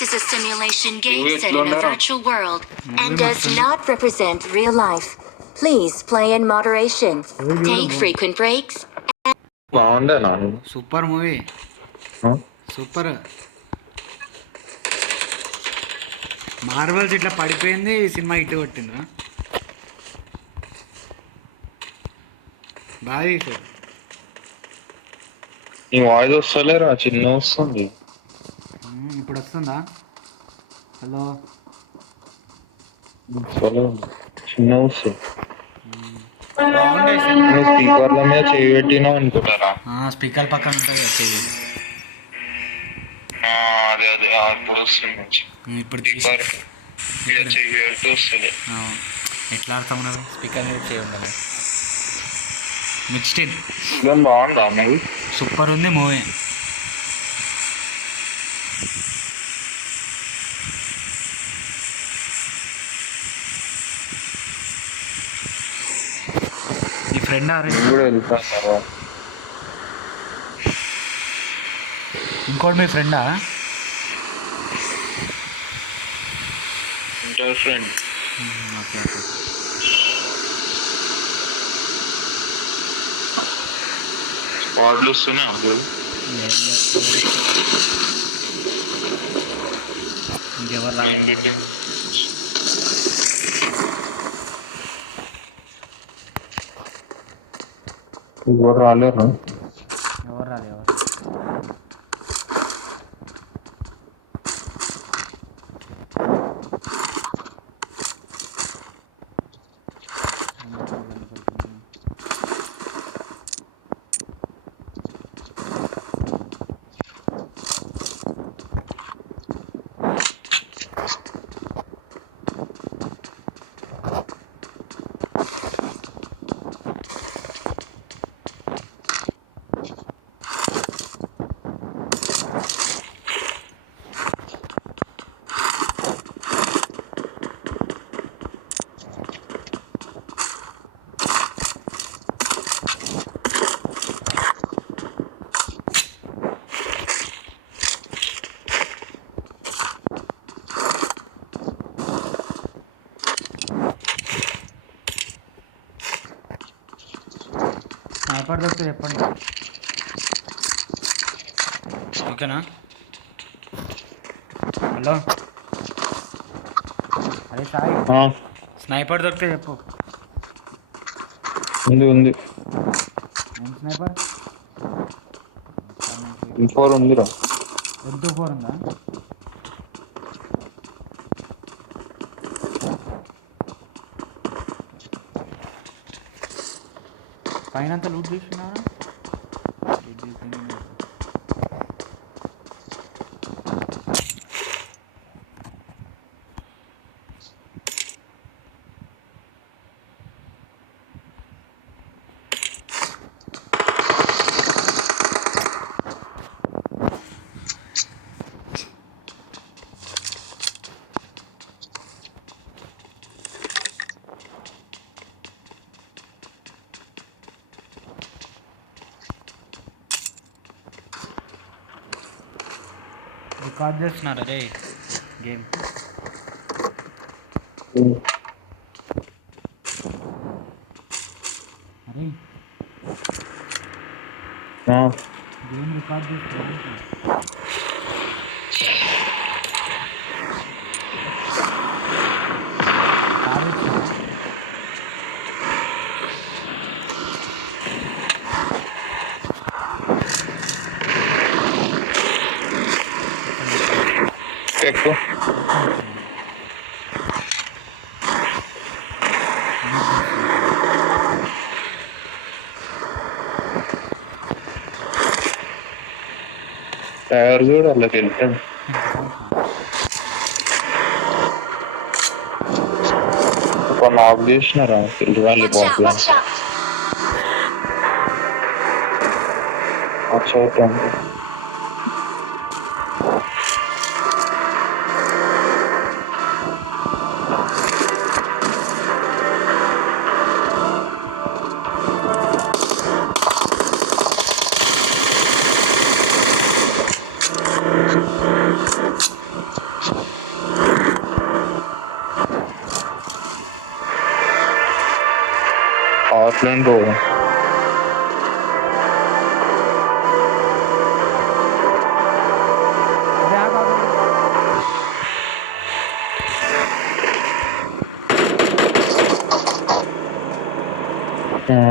This is a simulation game set in a virtual world and does not represent real life. Please play in moderation. Take frequent breaks. బాగుండేనా super movie, super. Marvels ఇట్లా పడిపోయింది, ఈ సినిమా ఇటు కొట్టిందా బాగా తీసారు. నీ వాయిస్ వస్తలేరా, చిన్న వస్తుంది. ఇప్పుడు వస్తుందా? హలో, చిన్న వస్తుంది. బాగుండే స్పీకర్ల మీద చేయి పెట్టినా అనుకుంటారా? స్పీకర్ పక్కన ఉంటుంది చెయ్యి. అదే అదే ఇప్పుడు వస్తుంది. ఇప్పుడు చెయ్యి పెడితే వస్తుంది. ఎట్లా ఆడతాం కదా, స్పీకర్ మీద చేయండి. మిక్స్డ్ ఇన్ బాగుందా మూవీ? సూపర్ ఉంది మూవీ. మీ ఫ్రెండ్ కూడా వెళ్తాను. ఇంకోటి మీ ఫ్రెండా? Inter friend. Okay okay. స్పాట్లు వస్తున్నాయి అప్పుడు. ఇంకెవరు రాలేదు. ఎవరు రాలేరు. ఎవరు రాలేదు. స్నైపర్ దొరికితే చెప్పండి, ఓకేనా? హలో, అరే సాయి, స్నైపర్ దొరికితే చెప్పు. ఉంది ఉంది. ఏం స్నైపర్? M4 ఉందిరా. M24 ఉందా? పైన అంతా లూట్ తీసుకున్నారా? రికార్డ్ చేస్తున్నారు రే గేమ్. అరే గేమ్ రికార్డ్ చేస్తున్నారు. ఎక్కువ టైర్ కూడా అలాగే వెళ్తాడు. ఒక నాక్ చేసినారా తిరగాలి బాబు. చదువుతాను.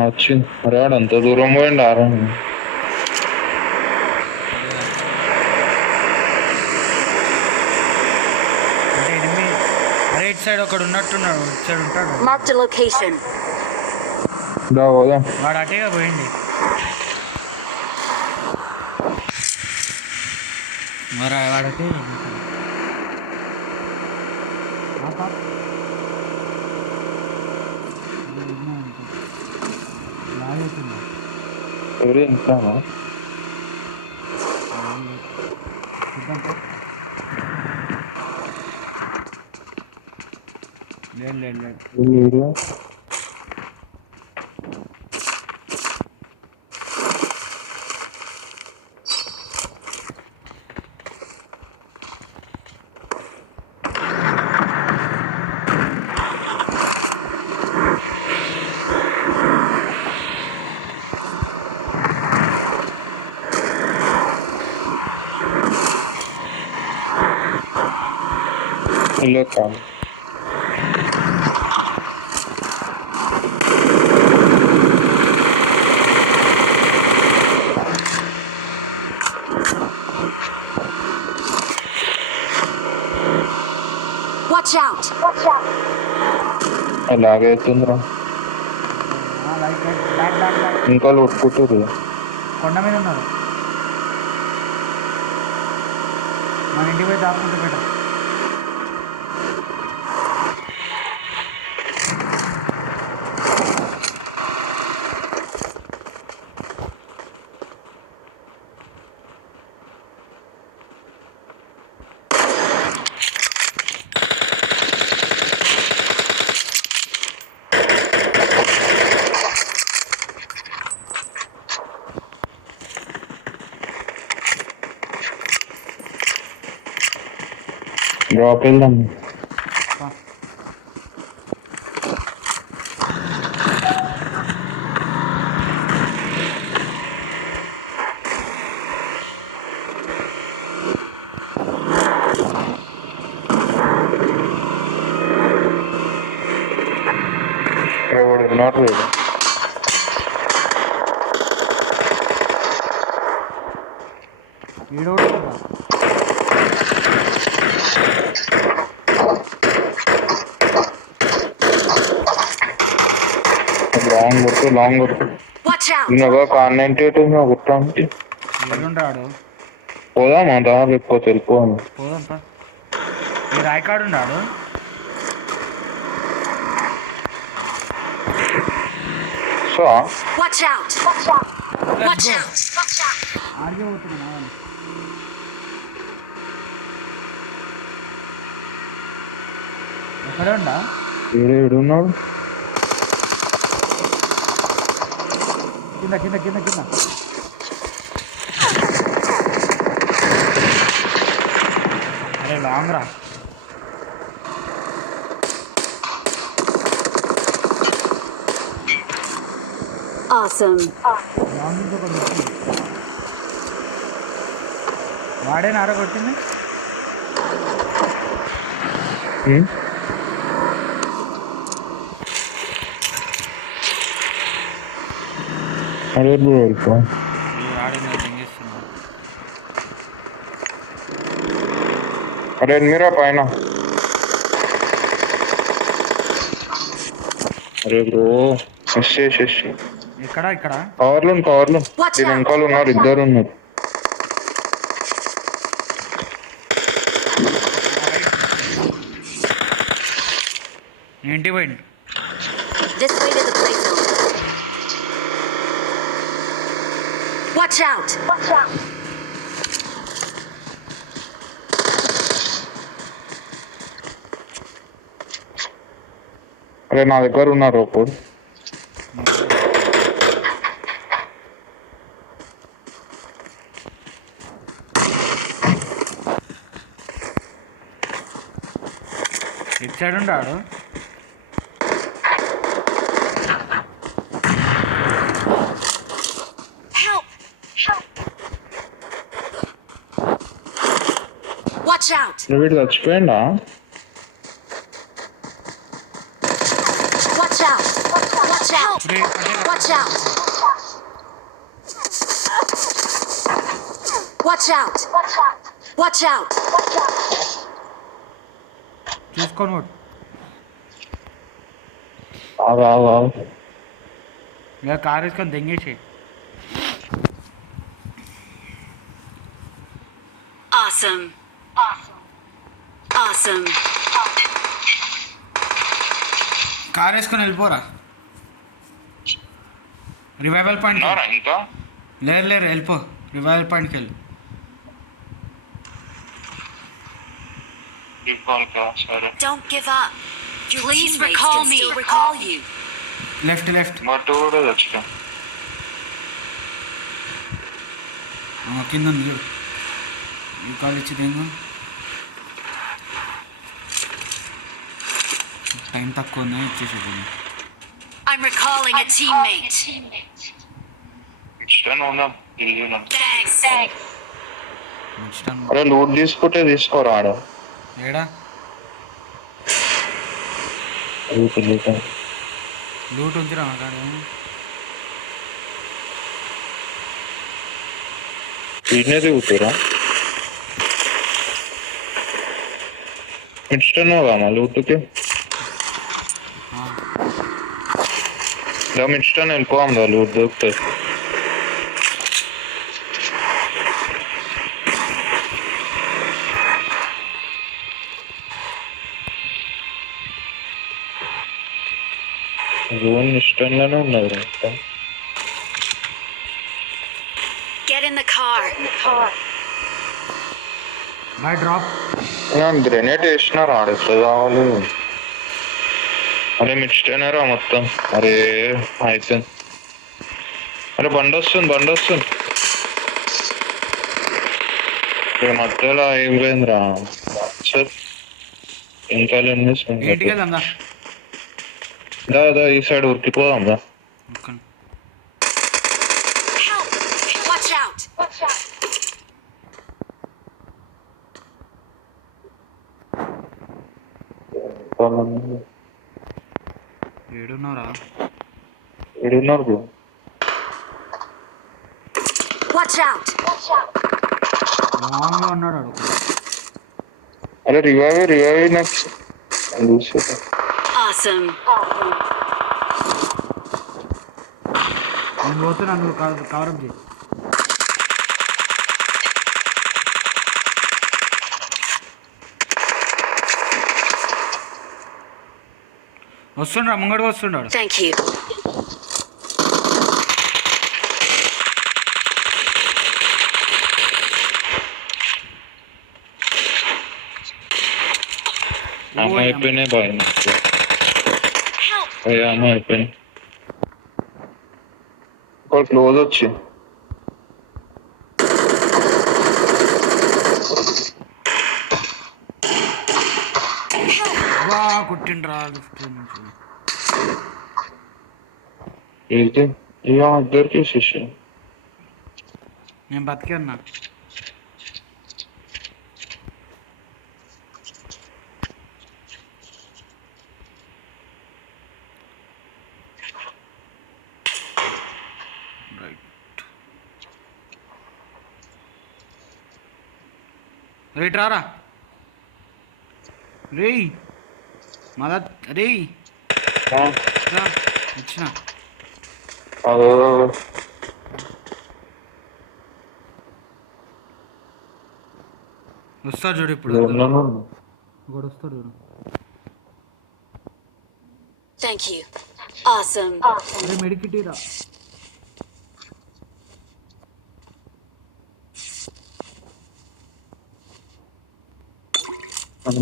వచ్చింది. అరే వాడు అంత దూరం పోయిండు ఆరా. అంటే ఎనిమిది. అరే ఇటు సైడ్ ఒకడు ఉన్నట్టున్నాడు, ఇటు సైడ్ ఉంటాడు. Marked a location. దా పోదాం. వాడు అటేగా పోయింది. మరి వాడైతే ఎవరు ఇంకా లేదు వీడియో ఇలా కాదు. Watch out! ఎలాగైతుందిరా ఇంకా కొట్టుకుంటారు. కొండ మీద ఉన్నారు. మన ఇంటికి పోయి దాక్కుంటే బెటర్. డ్రాప్ వెళ్దాం. ఎవడు నాట్ లేదు. వీడు లాంగ్ కొట్టు. Watch out! ఇంకా కాన్నంటే కుట్టానికి వీడుంటాడు. పోదామా దా లేకపోతే వెళ్ళిపోదాం. పోదాంపా. ఈ రాయకాడు ఉన్నాడు. So Watch out! Watch out! Watch out! Watch out! ఆడికే పోతున్నా. ఎక్కడే ఉండా? ఏడున్నాడు. కింద కింద కింద కింద. అరే లాంగ్ రా. Awesome. లాంగ్ నుంచి ఒకటి వచ్చింది. వాడే నార కొట్టింది. అరే వెళ్ళిపో. అరే మీరా పైన. అరే బ్రో చేసేసి ఇక్కడ ఇక్కడ కవర్లు దీని వెనకాల ఉన్నారు, ఇద్దరు ఉన్నారు. ఏంటి పోయింది. This way to the play zone. Watch out! Watch out! అరే నా దగ్గర ఉన్నారు ఇప్పుడు. ఇటు సైడ్ ఉన్నాడు. Watch out! వీడు చచ్చిపోయిందా? Watch out! Watch out! Watch out! Watch out! Watch out! చూసుకొని కొట్టు. ఆగు ఆగు ఆగు. ఇక కారు వేసుకొని దెంగేసి. Awesome. Awesome. కారు వేసుకొని వెళ్ళిపోరా. రివైవల్ పాయింట్ ఉన్నారా ఇంకా? లేరు వెళ్ళిపో. రివైవల్ పాయింట్కి వెళ్ళు. సరే. Don't give up. Please recall me. Recall you. Left మట్టు కూడా తెచ్చుకో. కింద ఉంది చూడు. ఈ కాల్ ఇచ్చేదేమో. టైం తక్కువ ఉందా ఇచ్చేసేది. I'm recalling a teammate. ఇష్టం ఉందాం. Thanks. నెక్స్ట్ అరే లూట్ తీసుకుంటే తీసుకోరా ఆడ. ఏడా లూట్ ఉంచిరా కాదు. వీటినే దిగుతురా. ఇష్టన్నావా మా లూట్కి? ఇష్టం వెళ్ళిపోదాం రా, లూట్ దొరుకుతుంది. రూమ్ ఇష్టంగానే ఉన్నది రా. Get in the car. బై డ్రాప్. గ్రెనేట్ వేసినారా ఆడ ఎట్లా కావాలి? అరే మిస్టేనారా మొత్తం. అరే అయిపోయింది. అరే బండి వస్తుంది. మధ్యలో అయిపోయిందిరా సార్. ఇంకా ఏంటికి వెళ్దా? దా ఈ సైడ్ ఉరికిపోదాం రా. Help! Watch out! ఏడున్నారా? ఏడున్నారు బ్రో? Watch out! లాంగ్ లో ఉన్నాడు అడుగు. అరే రివైవ్ నెక్స్ట్. Awesome. నేను పోతున్నాను, కవరప్ చేయి. వస్తుండ్రా, ముంగడు వస్తుండాడు. Thank you. అమ్మ అయిపోయినాయి బాయ్. అమ్మ అయిపోయింది. ఒక క్లోజ్ వచ్చి కొట్టిండ్రా లిఫ్ట్ నుంచి. ఏంటి ఇద్దరికి శిష్యు. నేను బతికే ఉన్నా. రైట్ రారా రే మదత్ రే వచ్చిన వస్తాడు చూడు. ఇప్పుడు ఒకడు వస్తాడు చూడు. Thank you. Awesome. అరే మెడికిటీరా.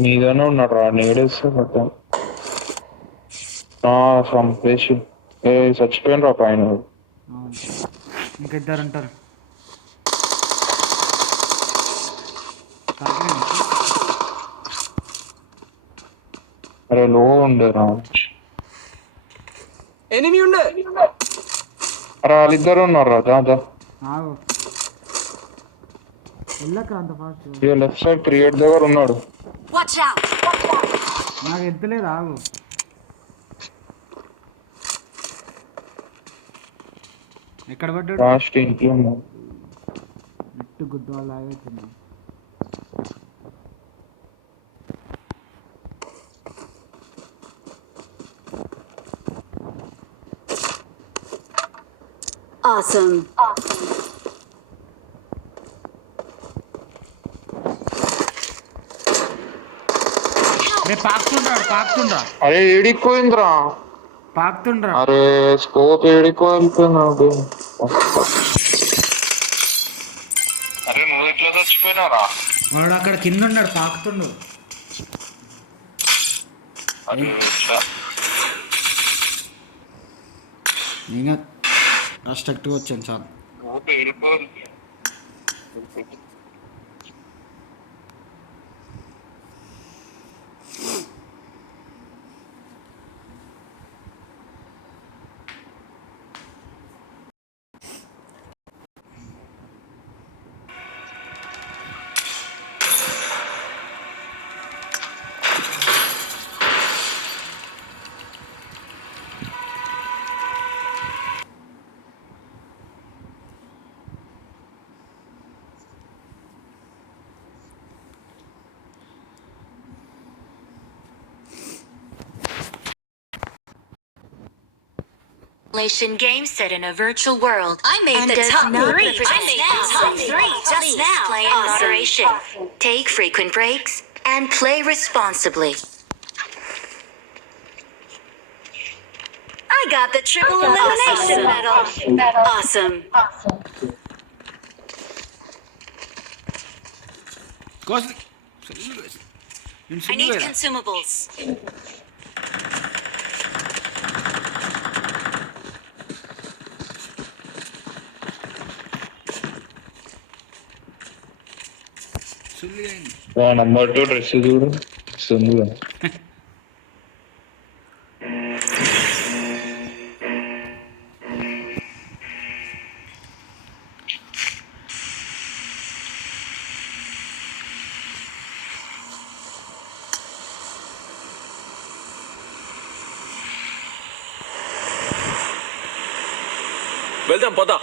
మీదనే ఉన్నాడు రా. నేడేస్తే మొత్తం సంపేసి చచ్చిపోయిన రా పైన. ఇంకిద్దరు అంటారు. అరే లో ఉండే రా. అరే వాళ్ళిద్దరు ఉన్నారు రా. దాదా వెళ్ళక అంత ఫాస్ట్. లెఫ్ట్ సైడ్ క్రియేట్ దగ్గర ఉన్నాడు. Watch out! నాకు ఎత్తలేదు. ఆగు. ఎక్కడ పడ్డాడు? లాస్ట్ ఇంట్లో ఉన్నాడు. గుద్ద లాగైతుంది. Awesome. రే పాకుతుండ్రా అరే ఏడిపోయిందిరా. అరే స్కోప్ ఏడిపోయింది. అరే నువ్వు ఎట్లా చచ్చిపోయినారా? వాడు అక్కడ కింద ఉన్నాడు, పాకుతుండు. అరే ఎట్లా? ఇంకా స్ట్రక్ట్గా వచ్చాను సార్. స్కోప్ ఏడిపోయింది. Game set in a virtual world. I made and the does top not three. represent I made the top reality. three just Please now. play in Awesome. moderation. Take frequent breaks and play responsibly. I got the triple elimination medal. Awesome. I need consumables. Number 2 డ్రెస్ చూడు సుందర. వెళ్దాం పోదా.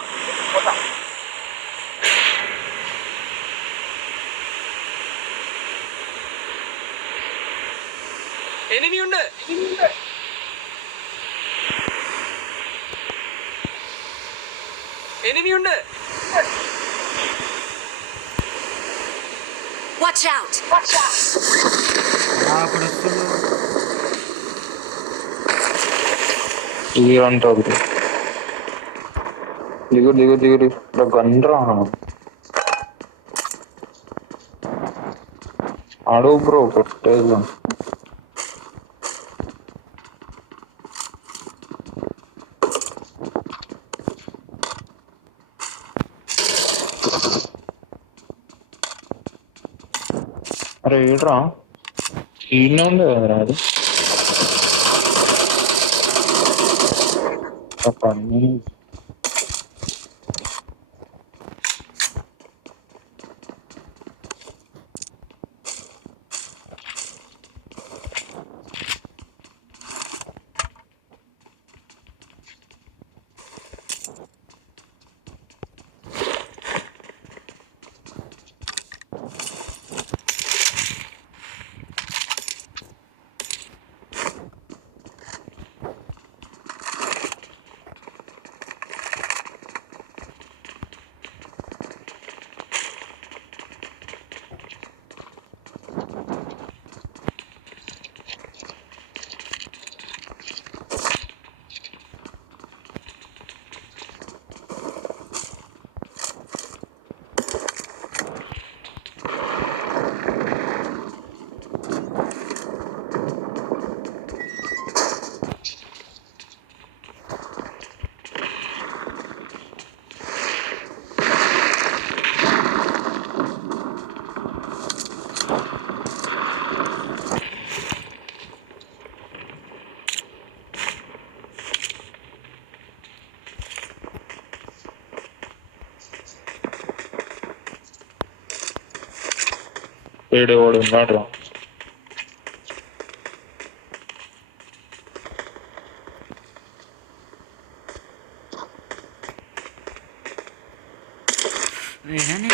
ఎనిమి ఉండే Watch out. అక్కడ వస్తుండు. ఇది అంటుంది దిగురు గండ్రా అడుగు బ్రో కొట్టేది. అరే ఏడ్రా ఈయన ఉంది కదరా అది పని. ఏడేవాడు ఉన్నాడు. ఏహని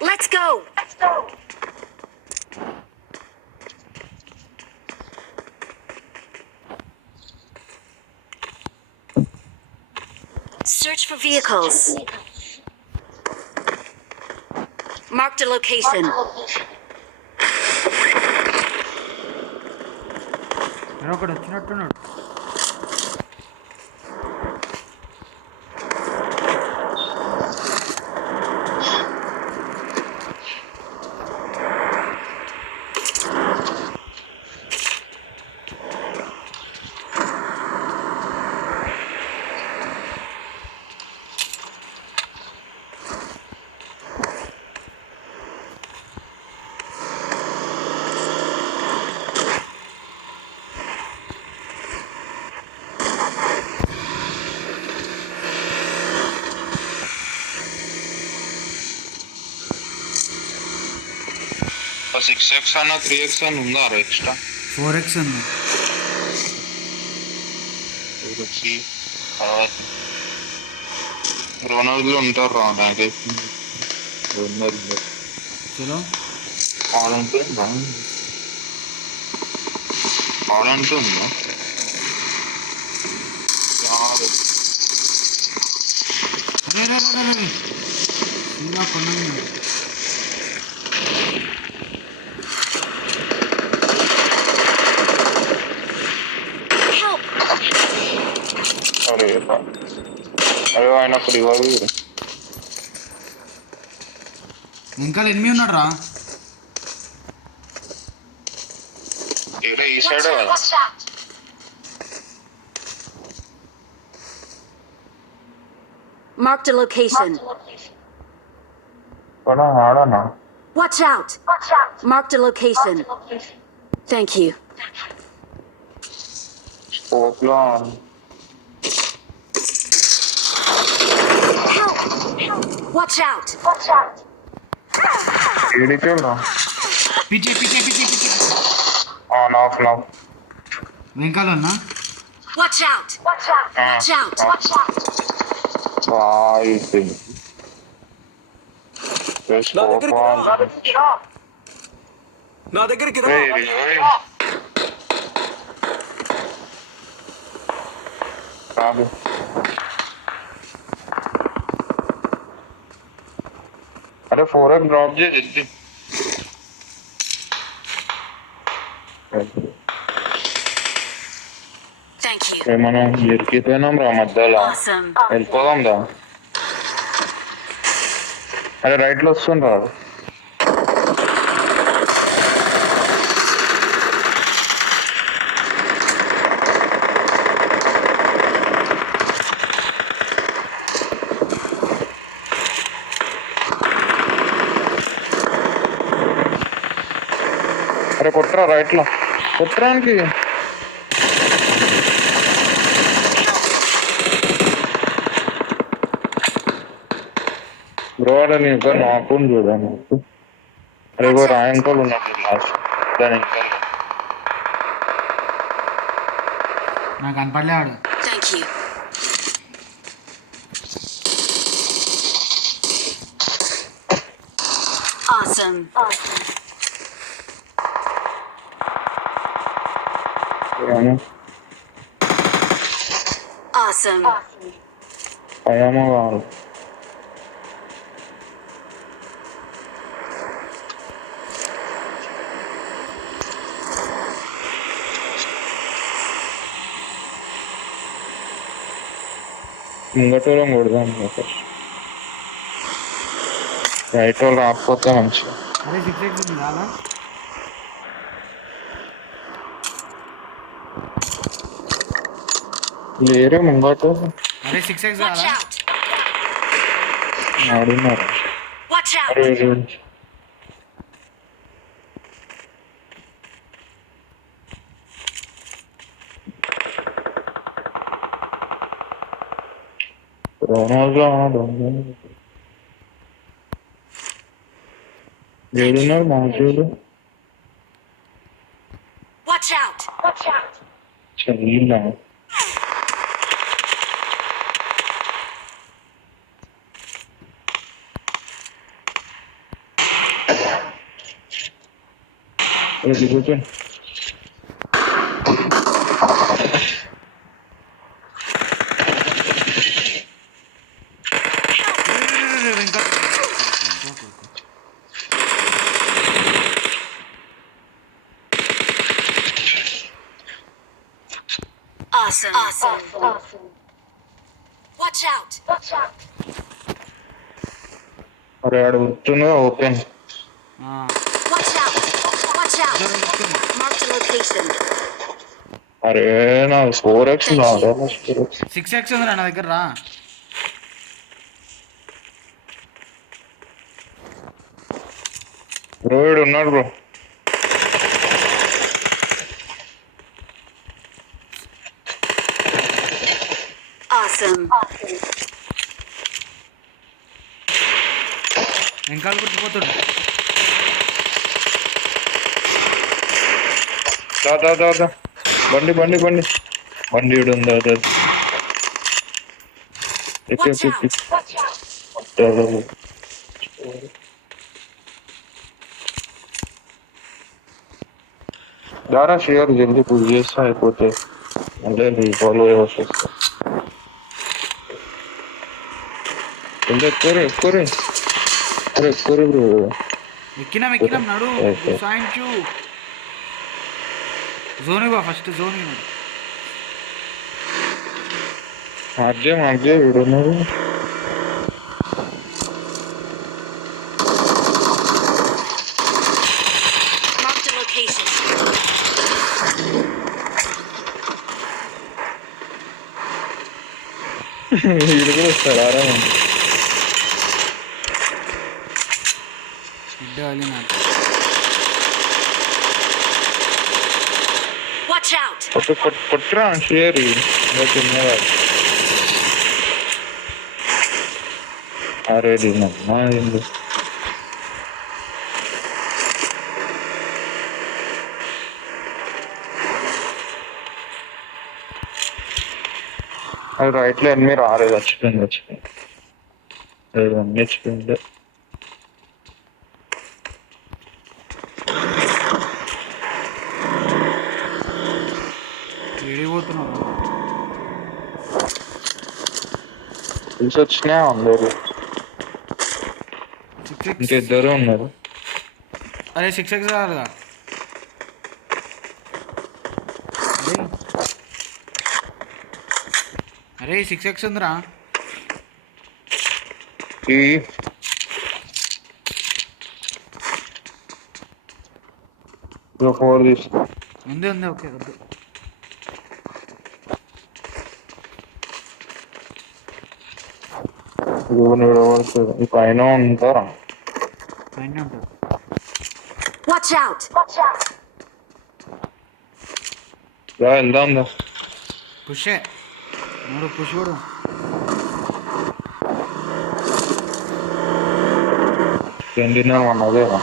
Let's go. Search for vehicles. Marked a location. ఎవరో ఒకడు వచ్చినట్టున్నాడు. ఒక 6x అన్న 3x అన్న ఉందా ఎక్స్ట్రా 4x ఉంది. వచ్చి రోనాల్డ్లో ఉంటారు రా నాకైతే చలో కావాలంటుందా కావాలంటుందా అరే రే రే రే ఇంకా కొన్నాను. Help. అరే అరే ఆయన అప్పుడు ఇవ్వాలి ఇంకా ఎనిమిది ఉన్నాడు రా. ఈ సైడ్ Marked a location. ఆడనా Watch out. Marked a location. Thank you. స్పోర్ట్స్లో Help. Watch out. ఏడికే పిచ్చే పిచ్చే పిచ్చే పిచ్చే నాక్ నాక్ వెంకాల అన్నా. Watch out. Watch out. నా దగ్గరికి రా. కాదు అరే 4x డ్రాప్ చేసి Thank you. మనం ఇరికిపోయినాం రా మధ్యలో Awesome. వెళ్ళిపోదాం రా అరే రైట్లో వస్తుండ్రా అరే కొట్టరా రైట్లో కొట్టడానికి బ్రో నీ ఇంకా నాకు చూడా నాకు అరే ఇగో రాయంకోలు ఉన్నది లాస్ట్ దాని ఇంకా నాకు కనపడలే వాడు. Thank you. Awesome. Awesome. అయ్యామో కావాలి ముంగటూరం కొడదాం రైట్ వాళ్ళు రాకపోతే మంచిగా అరే 6x ఉంది రాలా? లేరే ముంగట అరే 6x Watch రాలా? out! ఆడున్నారు Watch out! అరే ఏడున్నారు మాజీలు Watch out! చదివినా కూర్చోండి ఇంకా Awesome. Watch out! అరే ఆడ కూర్చున్నా open Watch out! Watch out! Marked a location. అరే నా 4x రాదా 6x ఉందిరా నా దగ్గర రా. బ్రో వీడు ఉన్నాడు బ్రో Awesome. వెంకాల గుర్తుపోతాడు. దా బండి వీడు ఉందా Watch out! దారా షేర్ జల్దీ పూజ చేస్తా అయిపోతే అంటే ఫాలో వస్తుంది ఎక్కువ బ్రో ఎక్కినాం నడు సాయించు. జోన్ ఇవ్వ ఫస్ట్ జోన్ ఇవ్వ. మార్జే వీడు ఉన్నాడు Marked a location. వీడు కూడా వస్తాడు ఆరామ బిడ్డ వెళ్ళి నాకు Watch out! కొట్టరా షేర్ అరే అమ్మా ఏంది అది రైట్లో ఎన్ని రాలేదు వచ్చిపోయింది వచ్చిపోయింది ఏడిపోతున్నావు? తెలిసి వచ్చినా అందరు 6x. ఇంకిద్దరు ఉన్నారు అరే 6x రాదుగా. అరే 6x ఉందిరా. ఈ ఫోర్ తీసుకో ఉంది ఓకే వద్దు. ఈ పైన ఉంటారా పైన ఉంటుంది. Watch out! వెళ్దాం పుషే నడు పుష్ కూడా. తిండినా అన్నదేనా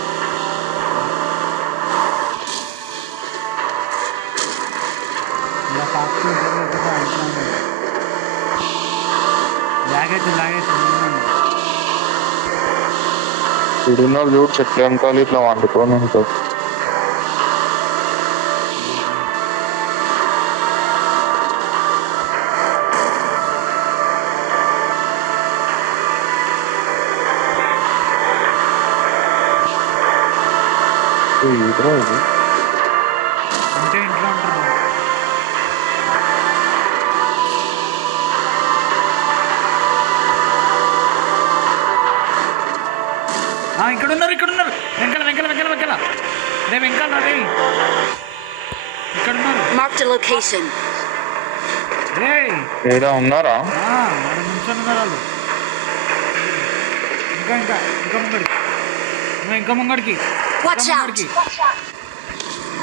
ఇడున్న చూడు చెట్లు వెనకాల ఇట్లా వండుకొని ఉంటారు. ఇదిరా ఇది అంటే ఇంట్లో ఉంటారు. ఇక్కడ ఉన్నారు వెంకల రే వెంకల రే ఇక్కడ ఉన్నారు. Marked a location. రే ఏడా ఉన్నారా? వాళ్ళు నుంచొని ఉన్నారు వాళ్ళు. ఇంకా ముంగడికి Watch out!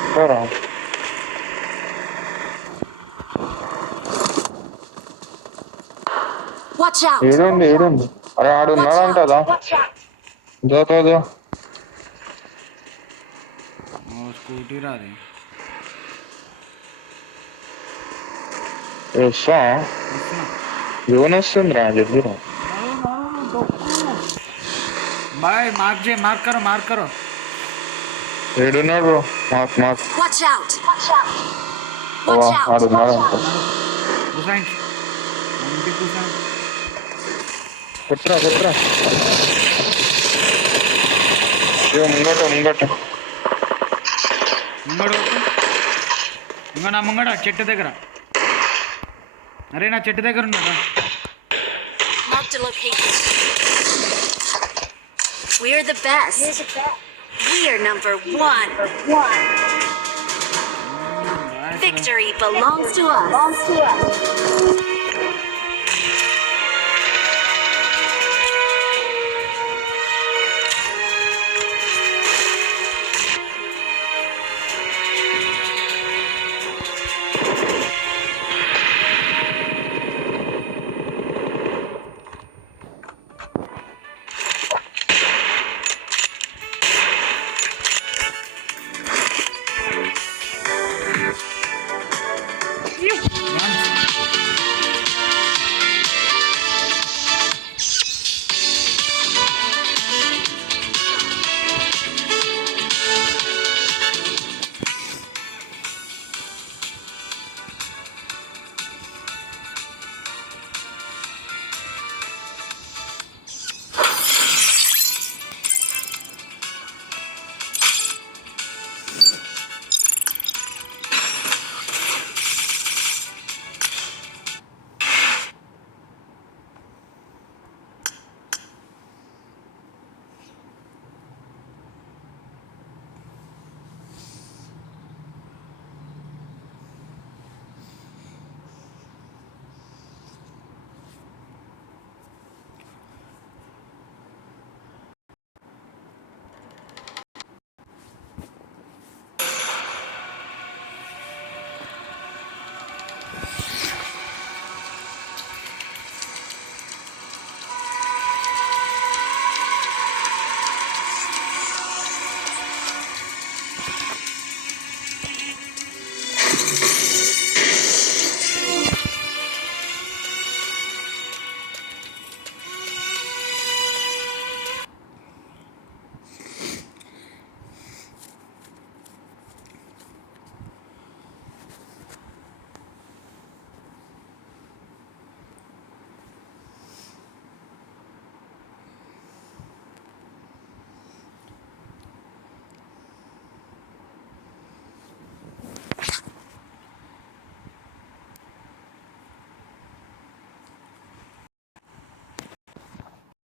ఉన్నారా? Watch out! ఏడుంది అరే ఆడు ఉన్నాడంటదా? దో స్కూటీ రాది. వస్తా యోన్ వస్తుందిరా చెప్పిరా. బాయ్ మార్క్ కరో ఏడున్నాడు? మాకు Watch out! Watch out! ఆడున్నాడంట. గుసాయించి ఇంటికి గుసాయించి పెట్టరా ముంగట నా ముంగడ చెట్టు దగ్గర. అరే నా చెట్టు దగ్గర ఉన్నాడా? Marked a location. We're the best. We're number 1. Victory belongs to us.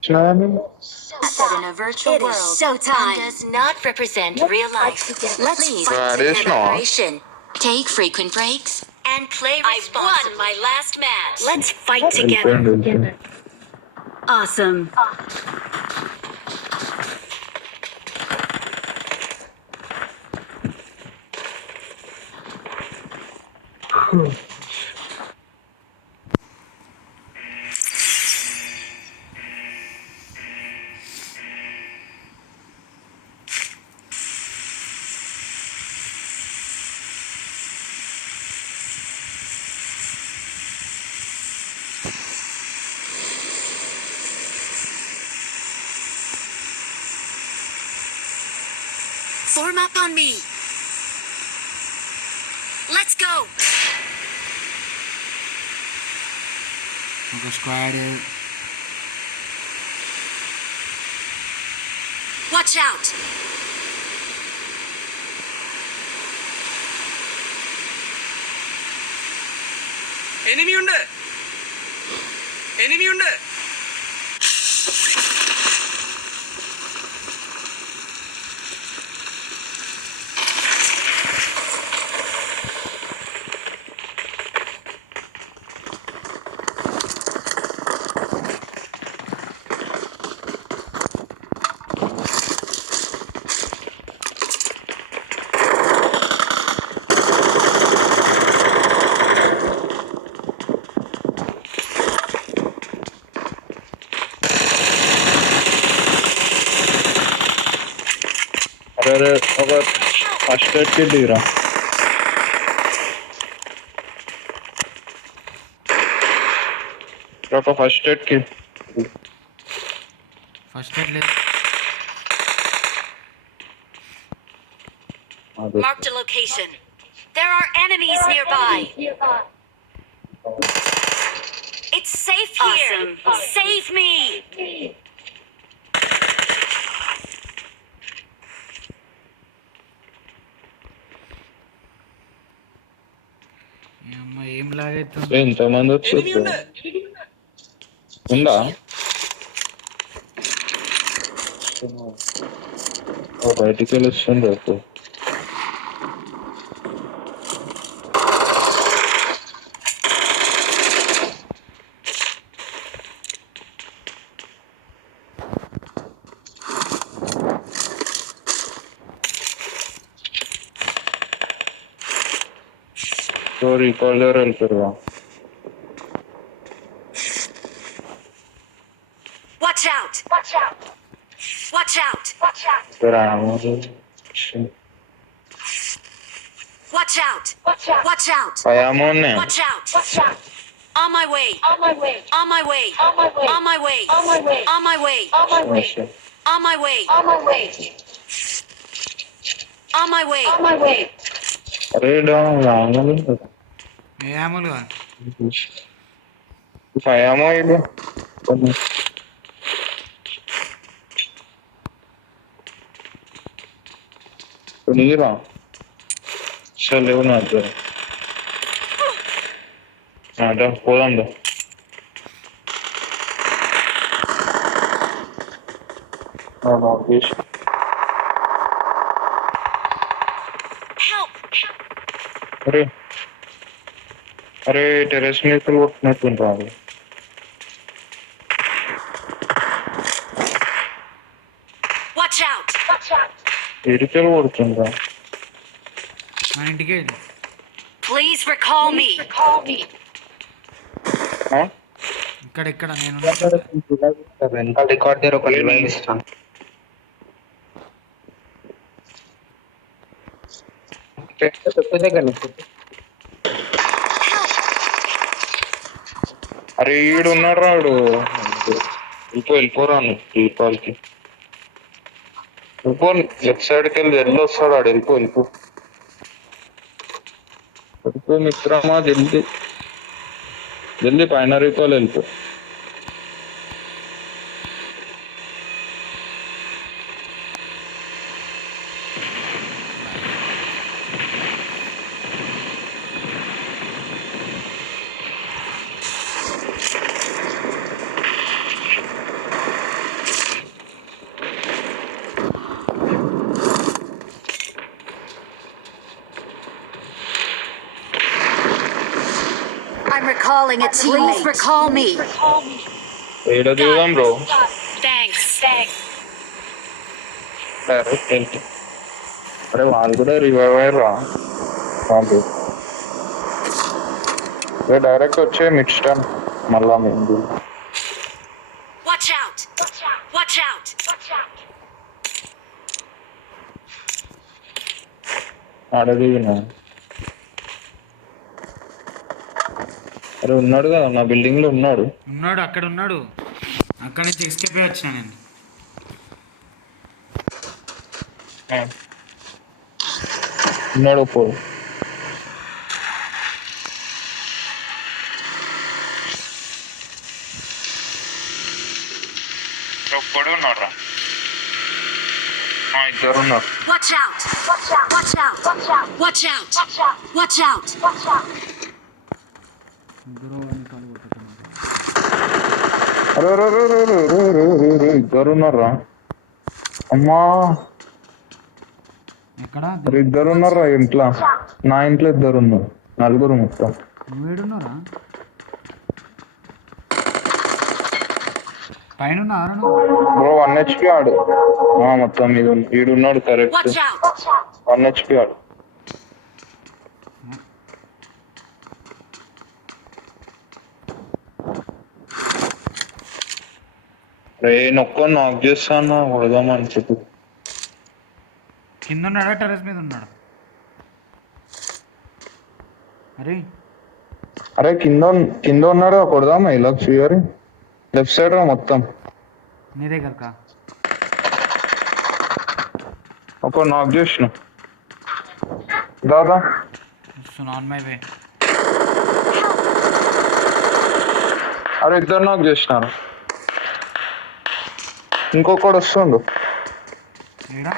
Set in a virtual It is world showtime. and does not represent real life. Let's Please fight That is take not. moderation. Take frequent breaks and play responsibly. won my last match. Let's fight వెళ్ళిపోయింది. together. Awesome. Form up on me. Let's go. ఒక squad. Watch out. Enemy ഉണ്ട്. എനിമി ഉണ്ട്. అరే ఒక first aid kit దిగురా. ఒక first aid kit. First aid లేదు. Marked a location. There are enemies nearby. It's safe here. Save me. ఈ అమ్మ ఏం లాగైతుంది. ఎంతమంది എനിമി వచ్చారు? ഉണ്ട്. ఉందా? బయటికి వెళ్ళొస్తుంది అప్పుడు. సారీ కాలర్ వెళ్తారు. Watch out. Watch out. Watch out. Watch out. Watch out. Watch out. పయామోనే Watch out. On my way. On my way. On my way. On my way. On my way. On my way. On my way. On my way. On my way. On my way. On my way. On my way. అరే రాంగ్ ఏ అమలుగా పయామో ఇది నీరా లేవు నా దగ్గర. పోదాం. Help. అరే అరే టెరెస్ మీద కొట్టినట్టుంటారు. Watch out. Watch out. ఎరికలు కొడుతుందా? మన ఇంటికి వెళ్ళి. Please recall me. ఇక్కడ నేను రికార్డ్ ఒక ఇస్తాను. అరే ఈడు ఉన్నాడు రాడు. వెళ్ళిపోరాను దీపాలకి. వెళ్ళిపో లెఫ్ట్ సైడ్కి వెళ్ళి ఎల్లు వస్తాడు ఆడు. వెళ్ళిపో మిత్రమా జల్దీ జల్దీ పైన రీపాలు వెళ్ళిపో. I'm recalling a teammate. Please recall me. ఏడ దిగుదాం బ్రో? Thanks. అరే వాళ్ళు కూడా రివైవ్ అయ్యారా? డైరెక్ట్ వచ్చే మిక్స్డ్ మళ్ళా మేము. Watch out. Watch out. ఆడ దిగినా. అరే ఉన్నాడు కదా నా బిల్డింగ్ లో ఉన్నాడు. అక్కడ ఉన్నాడు. అక్కడ నుంచి ఎస్కేప్ వచ్చినా నేను. ఉన్నాడు పో. ఒక్కడు ఉన్నారా? ఇద్దరు ఉన్నారు. Watch out! Watch out! Watch out! Watch out! Watch out! Watch out! Watch out! ఇద్దరు వెనకాల కొట్టుకున్నారు. అరే అరే అరే అరే అరే అరే అరే అరే, ఇద్దరు ఉన్నారా? అమ్మా ఎక్కడ అరే ఇద్దరు ఉన్నారా ఇంట్లో? నా ఇంట్లో ఇద్దరు ఉన్నారు, నలుగురు మొత్తం. నువ్వేడున్నారా? పైన ఉన్నారా నువ్వు? బ్రో 1 HP ఆడు. మొత్తం మీద ఈడున్నాడు కరెక్ట్. Watch out! 1 HP ఆడు. రే నొక్క నాక్ చేస్తాను కొడదామని చెప్పి. కింద ఉన్నాడా టెర్రస్ మీద ఉన్నాడు? అరే అరే కింద కింద ఉన్నాడు, కొడదామా ఇలా చూయరి. లెఫ్ట్ సైడ్ రా మొత్తం. నీ దగ్గరకా? ఒక నాక్ చేసిన దాదా. On my way. అరే ఇద్దరు నాక్ చేసినారు, ఇంకొకడు వస్తుండు. ఏడా?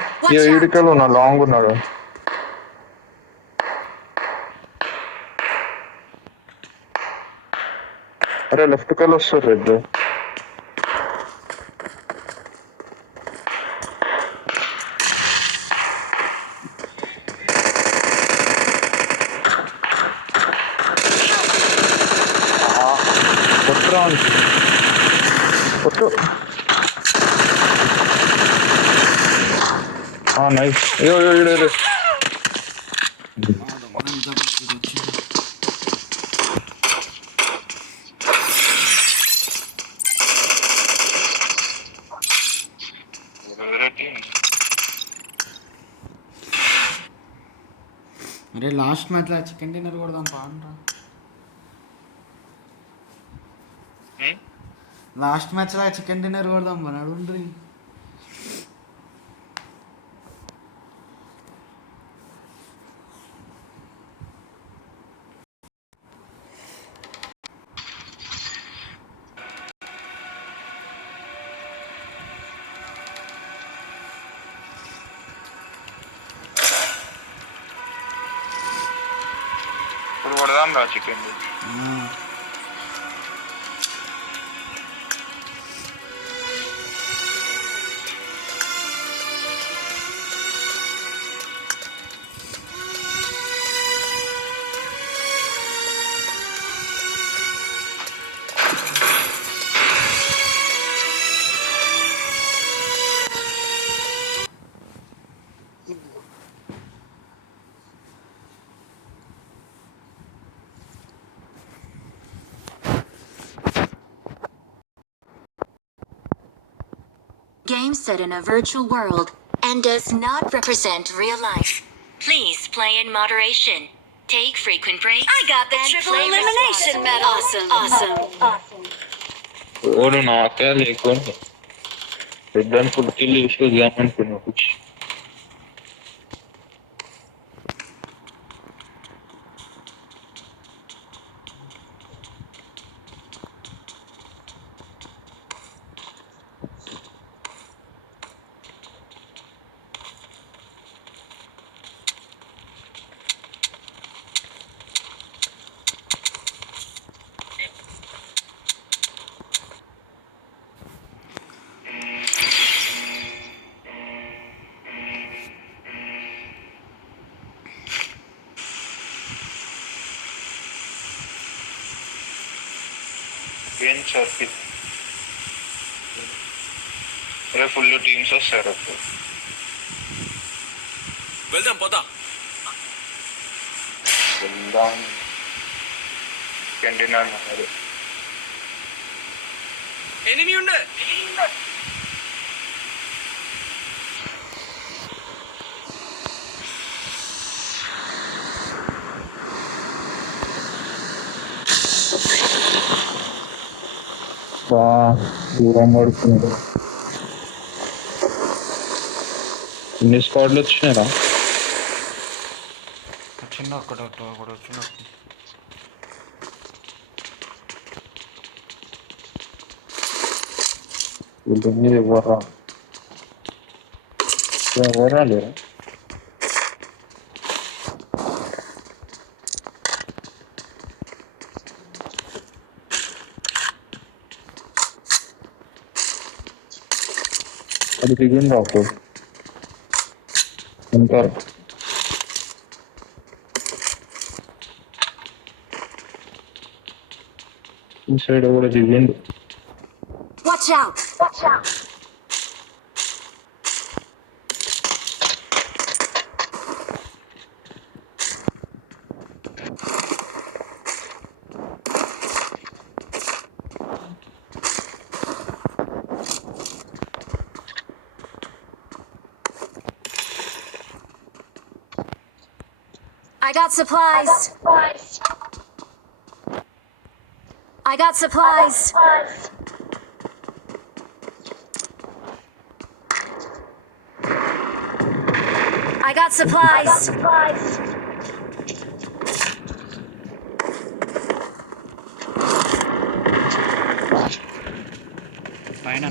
ఈడికెళ్ళి ఉన్నా, లాంగ్ ఉన్నాడు. అరే లెఫ్ట్ కెళ్ళి వస్తారు రెడ్. కొట్టురా కొట్టు. నైస్. అయ్యో ఇడే అరే లాస్ట్ మ్యాచ్లో చికెన్ డిన్నర్ కొడదాం బాగుంటా. లాస్ట్ మ్యాచ్లో చికెన్ డిన్నర్ కొడదాం బాగా అడుగుండ్రి. ఇప్పుడు కొడదాం రా chicken. Game set in a virtual world and does not represent real life. Please play in moderation. Take frequent breaks. I got the and triple play elimination responsibly. medal. Awesome. ఓడు నాకే లేకుండా పెద్దని పుట్టిల్లు చూసుకుంటున్నా. ఏం చెప్పి ఫుల్ టీమ్స్ వస్తారు. వెళ్దాం పోతా. వెళ్దాం కంటిన్యూ. ఎనిమి ఉండే. దూరం పడుతున్నాడు. ఎన్ని స్క్వాడ్లు వచ్చినారా? చిన్న ఒకటి చిన్న వీళ్ళ మీద ఎవర్రా ఎవరా లేరా అది దిగింది అప్పుడు ఉంటారు ఈ సైడ్ కూడా దిగింది Watch out! I got supplies. I got supplies. I got supplies. పైన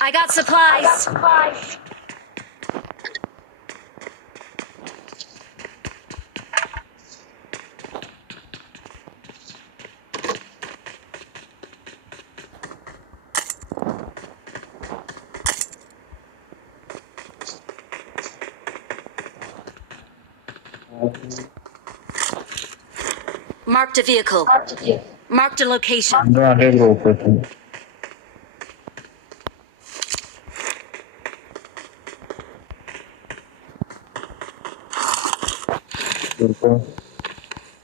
I got supplies. Marked a vehicle. Marked a location. అందరూ అదే బ్రో పెట్టింది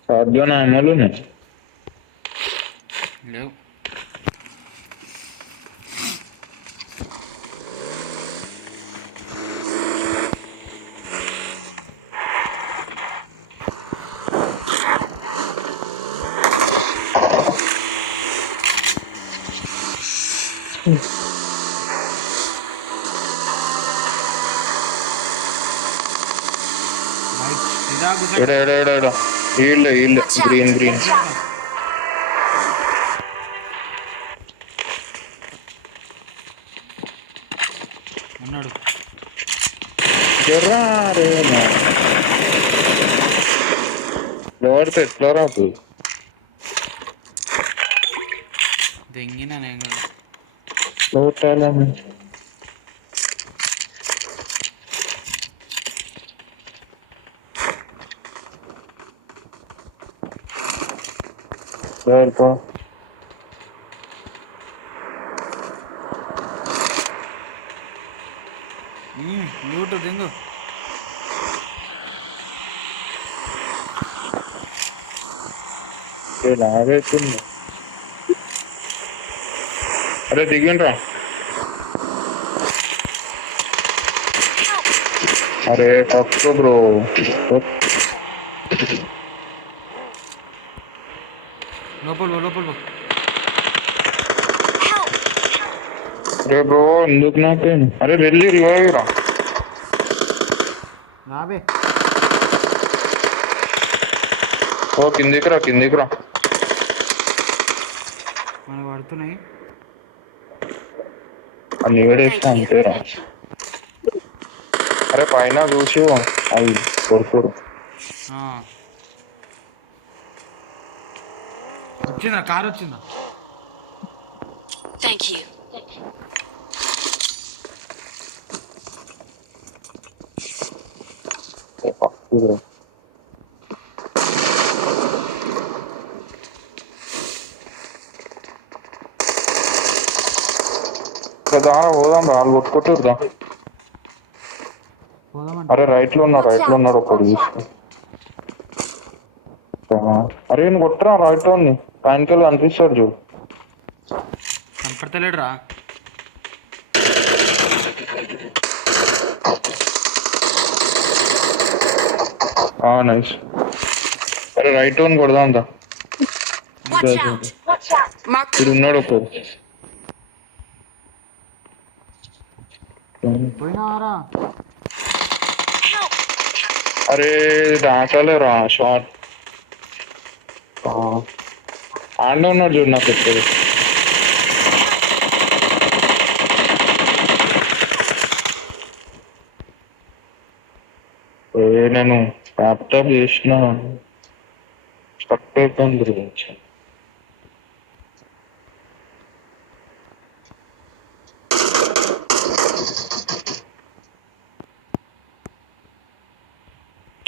సాధ్యం అమలు లేవు ఎడ వీళ్ళు గ్రీన్ ఉన్నాడు జర్రా రే ఎవరితో ఎట్లా రాదు దెంగిన నేను లోటాలని ఎవరితో లూటు దెంగు లాగైతుంది అరే దిగిండ్రా అరే తక్కువ బ్రో లోపల అరే బ్రో ఎందుకు నాకే అరే వెళ్ళి రివైవ్ రా రాబే ఓ కిందికి రా మనకు పడుతున్నాయి అన్ని వేడేస్తా అంతేరా అరే పైన చూసి అవి కొడుకోరు వచ్చిందా కారు వచ్చిందా Thank you. దారా పోదాం రా, వాళ్ళు కొట్టుకుంటుర్రా. పోదామంట. అరే రైట్ లో ఉన్నాడు ఒకడు తీసుకో. అరే నేను కొట్టరా రైట్ లో పైనకెళ్ళి కనిపిస్తాడు చూడు. కనపడతలేడు రా. నైస్. అరే రైట్ వన్ కొడదాం దా. Watch out! Mark ఇక్కడ the ఉన్నాడు ఒకడు. పోయినారా? help! అరే దాటలేరా షార్ట్. ఆండ ఉన్నాడు చూడు నాకు ఎప్పుడు. నేను ల్యాప్టాప్ చేసిన స్టక్ అయిపోయింది గురించి.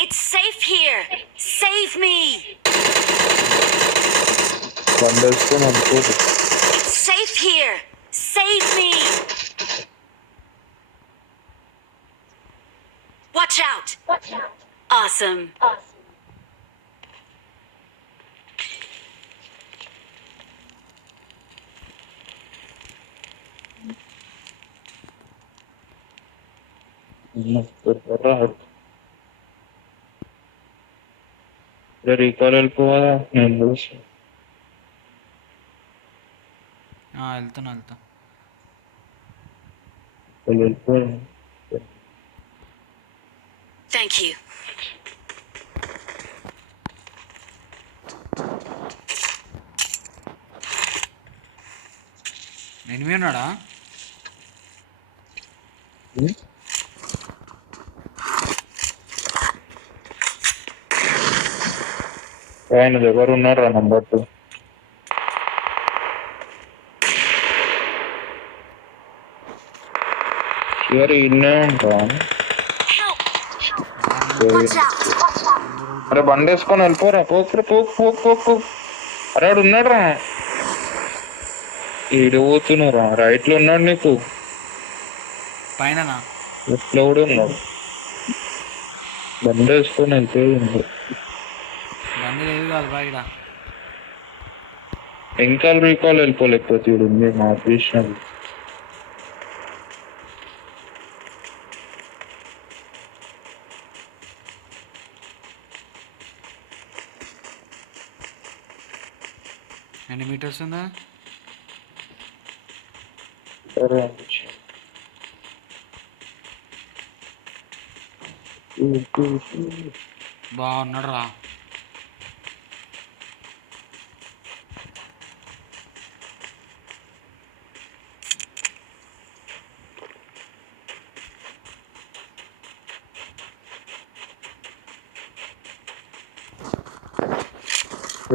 It's safe here! Save me! బండేసుకొని అనుకోదు. It's safe here! Save me! Watch out! Awesome. Recall వెళ్ళిపోవాలా నేను చూసి. వెళ్తున్నా. వెళ్ళిపోయా. Thank you. ఎనిమిది ఉన్నాడా? ఆయన దగ్గర ఉన్నాడు రా నంబర్ 2. చివరి ఇన్నే ఉంటా. Help! Watch out! అరే బండి వేసుకొని వెళ్ళిపోరా. పోకు. అరే వాడు ఉన్నాడు రా. ఈడు పోతున్నారా. రైట్ లో ఉన్నాడు నీకు. పైన లెఫ్ట్ లో కూడా ఉన్నాడు. బండి వేసుకొని వెళ్ళిపోయింది. బండి లేదు కాదు బయట. ఇంకా రీకాల్ వెళ్ళిపోలేకపోతే ఈడు ఉంది మా విషయం. ఎన్ని మీటర్స్ ఉందా? సరే బాగున్నాడు రా.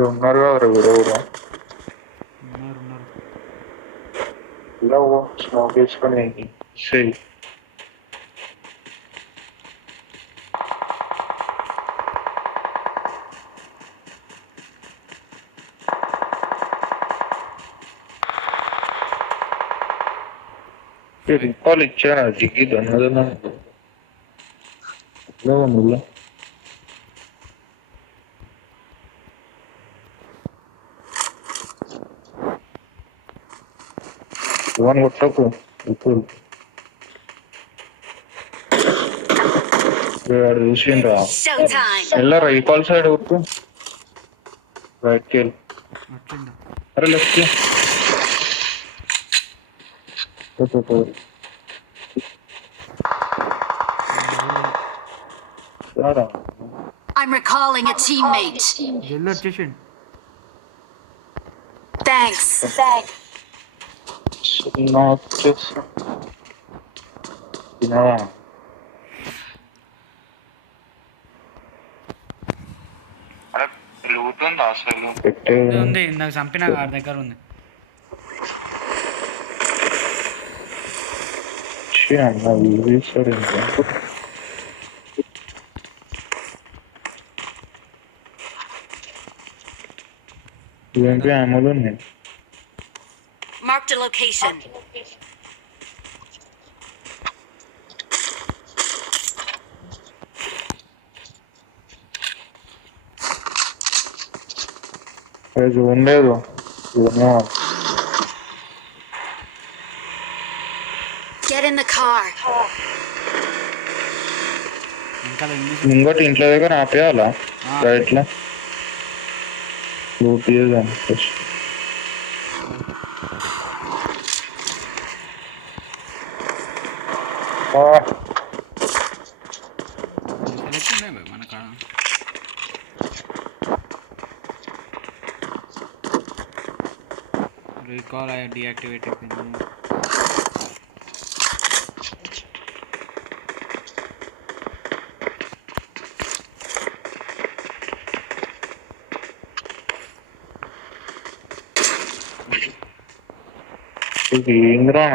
ఉన్నారు కదా వీడు కూడా. ఉన్నారు. ఇలా స్మోక్ వేసుకొని చెయ్యి. రికాల్ ఇచ్చాను జిగ్గి దొన్నదన్నా ముళ్ళ. ఇవన్నీ కొట్టకు ఇప్పుడు. వాడు చూసిండ్రా. Showtime! వెళ్ళరా రీకాల్ సైడ్ కొట్టు. రైట్కి వెళ్ళి. వచ్చిందా? అరే left. I'm recalling a teammate. జల్లు వచ్చేసిండు. Thanks. ఉంది నాకు చంపిన గారి దగ్గర ఉంది. ఇవేంటి అమలు ఉన్నాయి. Marked a location. ఉండలేదు ఏమో. Get in the car. ఇంకా ఎనిమిది. ముంగటి ఇంట్లో దగ్గర ఆపేయాలా రైట్లో లూట్ చేద్దాం ఫస్ట్. సెలెక్ట్ ఉన్నాయి భయ్ మన కాడ. రీకాల్ డీయాక్టివేట్ అయిపోయింది. ఇది ఏంద్రా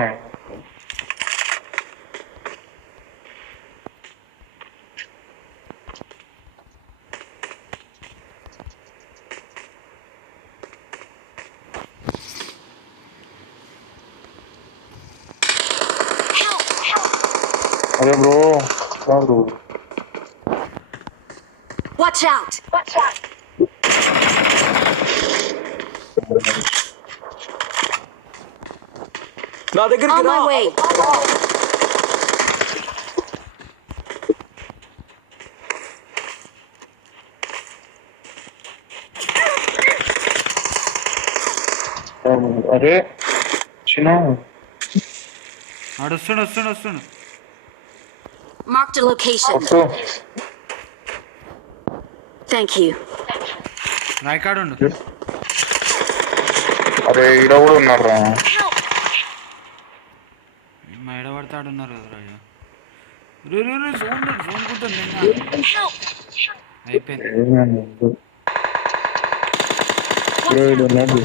అరే బ్రో కాదు Watch out. నా దగ్గరికి On రా. my way. అరే చిన్న ఆడు వస్తుండు. Marked a location. వస్తూ Thank you. రాయకాడు ఉండు. అరే ఈడ కూడా ఉన్నారా మా ఎడబడతాడు ఉన్నారు కదా రాజు. జోన్ ఉంటుంది అయిపోయింది. ఈడ ఉన్నాడు